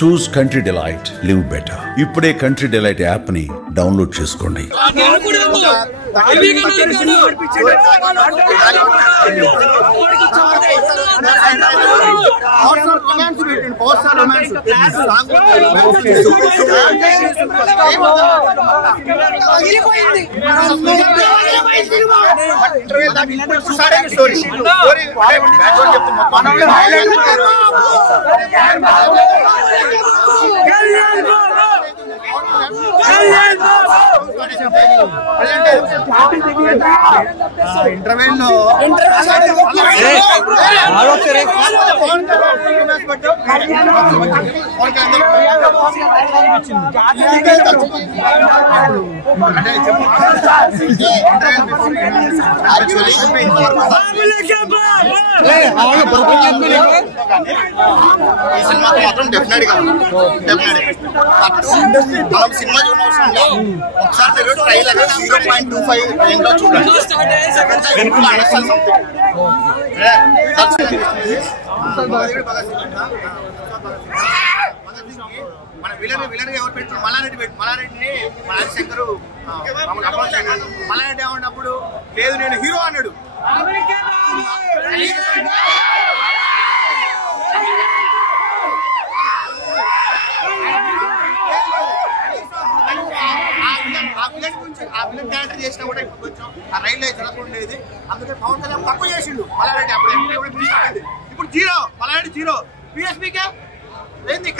చూస్ country delight, live better. ఇప్పుడే country delight app ని download చేసుకోండి. ఇంటర్వెల్ లో మాత్రం డెఫినెట్ గా మనం సినిమా చూడాల్సింది ఒకసారి ట్రైలర్ 0.25 రేంజ్ లో చూడండి. మన విలన్ ఎవరు పెట్టారు? మల్లారెడ్డిని మన హరిశంకర్ మల్లారెడ్డి ఏమన్నప్పుడు లేదు నేను హీరో అన్నాడు. ఆ విలన్ క్యారెక్టర్ చేసినా కూడా ఇప్పుడు కొంచెం ఆ రైల్లో జరగకుండేది. అందుకే పవన్ కళ్యాణ్ తక్కువ చేసిండు మల్లారెడ్డి. అప్పుడు ఇప్పుడు జీరో, మల్లారెడ్డి జీరో. పిఎస్పీకే ఏంది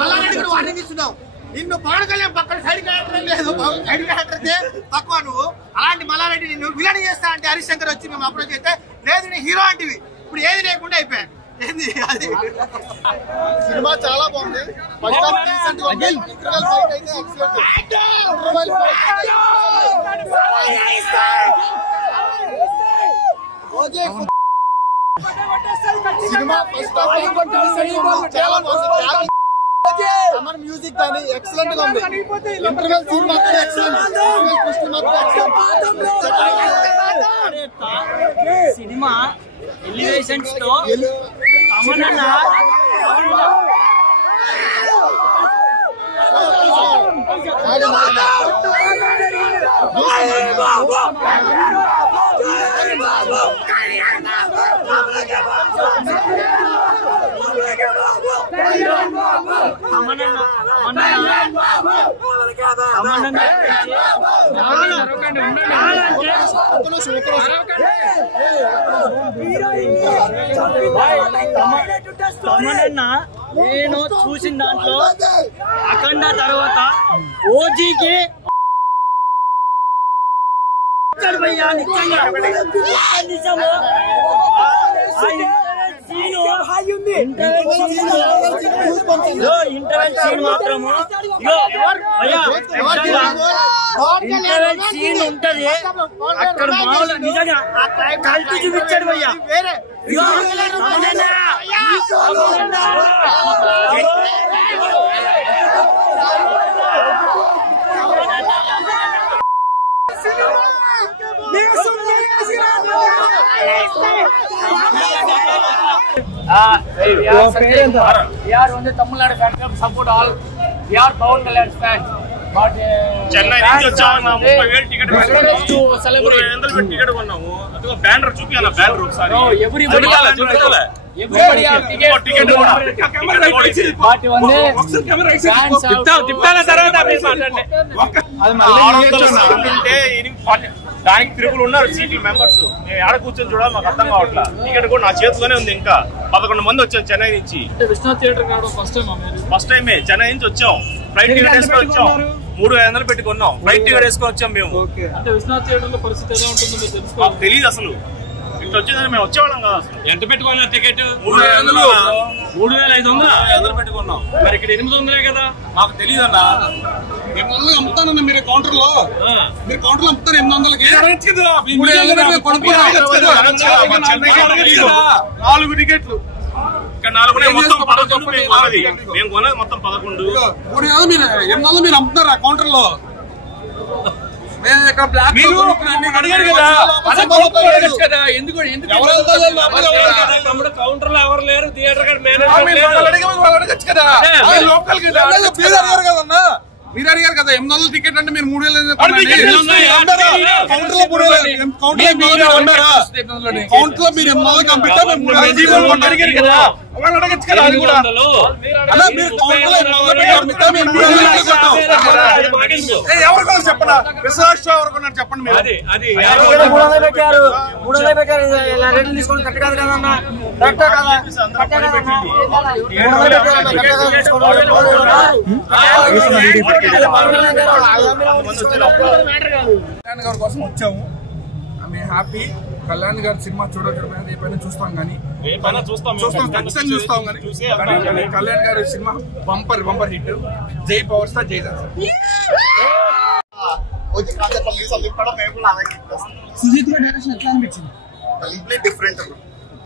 మల్లారెడ్డి కూడా వార్నింగ్ ఇస్తున్నావు. నిన్ను పవన్ కళ్యాణ్ పక్కన సైడ్ క్యారెక్టర్ లేదు, సైడ్ క్యారెక్టర్ తక్కువ. నువ్వు అలాంటి మల్లారెడ్డి నిన్ను విలన్ చేస్తా అంటే హరిశంకర్ వచ్చి మేము అప్రోచ్ చేస్తే లేదు నీ హీరో అంటివి. ఇప్పుడు ఏది లేకుండా అయిపోయా. ఏంది అది? సినిమా చాలా బాగుంది. సినిమా చాలా బాగుంది. అమర్ మ్యూజిక్ కానీ ఎక్సలెంట్ గా ఉంది. ఇంటర్వెల్ సీన్ మాత్రం ఎక్సలెంట్. సినిమా ఎలివేషన్స్ తో నేను చూసిన దాంట్లో అఖండ తర్వాత ఓజీకి ఇంటర్వెల్ సీన్ మాత్రము ఇంటర్వెల్ సీన్ ఉంటది అక్కడ మామూలు నిజంగా కలిసి చూపించాడు భయ్యా. We are on the Tamil Nadu fan club, support all. We are Pawan Kalyan's fans. But Chennai నుంచి వచ్చాము. 30,000 టికెట్ to celebrate. 300 టికెట్ కొన్నాము. అదిగో బ్యానర్ చూపియాల. బ్యానర్ ఒకసారి Everybody have ticket. But one day fans తిప్పాల తర్వాత దానికి తిరుగులు ఉన్నారు సీట్ల మెంబర్స్. మేము ఆడ కూర్చొని చూడాలి, మాకు అర్థం కావట్లేదు. టికెట్ కూడా నా చేతిలోనే ఉంది. ఇంకా 11 మంది వచ్చాం చెన్నై నుంచి. విశ్వనాథ్ థియేటర్ ఫస్ట్ టైమే చెన్నై నుంచి వచ్చాం. ఫ్లైట్ టికెట్ వేసుకొని వచ్చాం. 3,500 పెట్టుకున్నాం. ఫ్లైట్ టికెట్ వేసుకొని వచ్చాం మేము. అంటే విశ్వనాథ్ థియేటర్ లో పరిస్థితి ఎలా ఉంటుందో మీరు తెలుసుకోవాలి. మాకు తెలియదు అసలు. ఇట్లా వచ్చిందని మేము వచ్చేవాళ్ళం కదా. ఎంత పెట్టుకున్నా టికెట్? 3,500 పెట్టుకున్నాం. మరి ఇక్కడ 800 కదా. మాకు తెలియదు అన్న. 800 అమ్ముతానన్న మీరు కౌంటర్ లో. మీరు కౌంటర్ లో అమ్ముతారు 800కి. 4 టికెట్లు. ఇక్కడ 4 మొత్తం 11 మేము కొన్నది మొత్తం 11. మీరు 800 మీరు అమ్ముతారా కౌంటర్ లో? కౌంటర్ లో ఎవరు లేరు, థియేటర్ కదన్నా మీరు అడిగారు కదా 800 టికెట్ అంటే మీరు 3000 కౌంటర్ లో మీరు 800 కంప్లీట్ అడిగారు కదా వాళ్ళు అడగచ్చు కదా అది కూడా ఎవరు చెప్పండి రిసర్చ్ ఎవరు కొన్నారు చెప్పండి మీరు 300 పెట్టారు 300 పెట్టారు రేట్లు తీసుకొని కరెక్ట్ కాదు కదన్నా కరెక్ట్ కళ్యాణ్ గారి కోసం వచ్చాము. మేము హ్యాపీ. కళ్యాణ్ గారి సినిమా చూడకపోయినా ఏ పైన చూస్తాం కానీ ఖచ్చితంగా చూస్తాం కానీ కళ్యాణ్ గారి సినిమా బంపర్ హిట్. జై పవర్ స్టార్ జై సార్. సుజిత్ గారి డైరెక్షన్ ఎట్లా అనిపించింది? Complete different.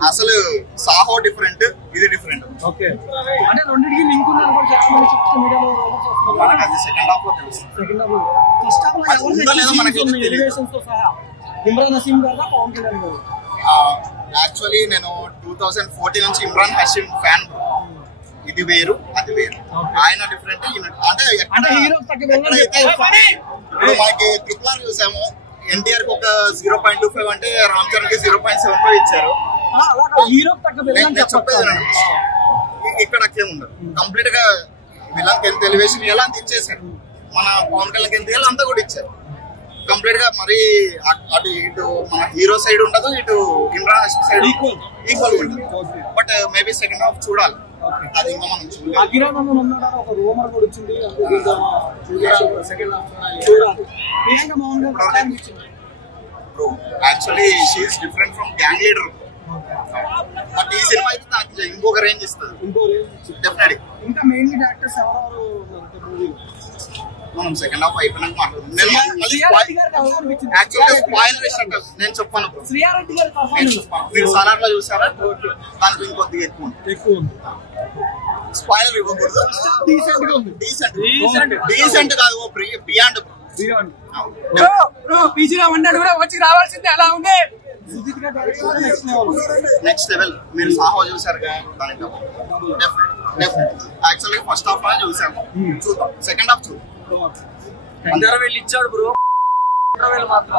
అసలు సాహో డిఫరెంట్, ఇది డిఫరెంట్. ఓకే అంటే రెండింటికి లింక్ ఉందని కూడా చాలా మంది సోషల్ మీడియాలో మనకి అది సెకండ్ హాఫ్ లో తెలుస్తుంది. సెకండ్ హాఫ్ ఫస్ట్ హాఫ్ లో ఎలివేషన్స్ తో సహా ఇమ్రాన్ హసీం గారు పవన్ కళ్యాణ్ గారు. యాక్చువల్లీ నేను 2014 నుంచి ఇమ్రాన్ హసీం ఫ్యాన్. ఇది వేరు అది వేరు. ఆయన డిఫరెంట్ అంటే హీరో ఇప్పుడు మనకి ట్రిపుల్ ఆర్ చూసాము. ఎన్టీఆర్ కి ఒక 0.25 అంటే రామ్ చరణ్ కి 0.75 ఇచ్చారు. ఇక్కడ అట్లేం ఉండదు. కంప్లీట్ గా విలన్ ఎంత ఎలివేషన్ ఎలా అంత ఇచ్చేసారు. మన పవన్ కళ్యాణ్ ఎంత ఎలా అంతా కూడా ఇచ్చారు. కంప్లీట్ గా మరి అటు ఇటు మన హీరో సైడ్ ఉండదు, ఇటు ఇమ్రాన్ హసీం సైడ్ ఈక్వల్ ఉంటుంది. బట్ మేబీ సెకండ్ హాఫ్ చూడాలి. అది ఇంకా మనం చూడాలి. Actually she is different from gang leader. But ఈ సినిమా అయితే నాకు ఇంకొక రేంజ్ ఇస్తుంది. డెఫినెట్లీ. ఇంకా మెయిన్లీ డైరెక్టర్స్ ఎవరెవరు మనం సెకండ్ హాఫ్ అయిపోయినాక మాట్లాడుతుంది. నేను చెప్పాను మీరు సాలార్ లో చూసారా? దానికి ఇంకొద్దిగా ఎక్కువ స్పాయిలర్ ఇవ్వకూడదు. డీసెంట్ కాదు, బియాండ్. వచ్చి రావాల్సిందే. అలా ఉంది నెక్స్ట్ లెవెల్. మీరు సాహో చూసారు కదా, దానికి డెఫినెట్. యాక్చువల్లీ ఫస్ట్ హాఫ్ లోనే చూసాము. చూద్దాం సెకండ్ హాఫ్ చూద్దాం. ఇచ్చాడు బ్రో మాత్రం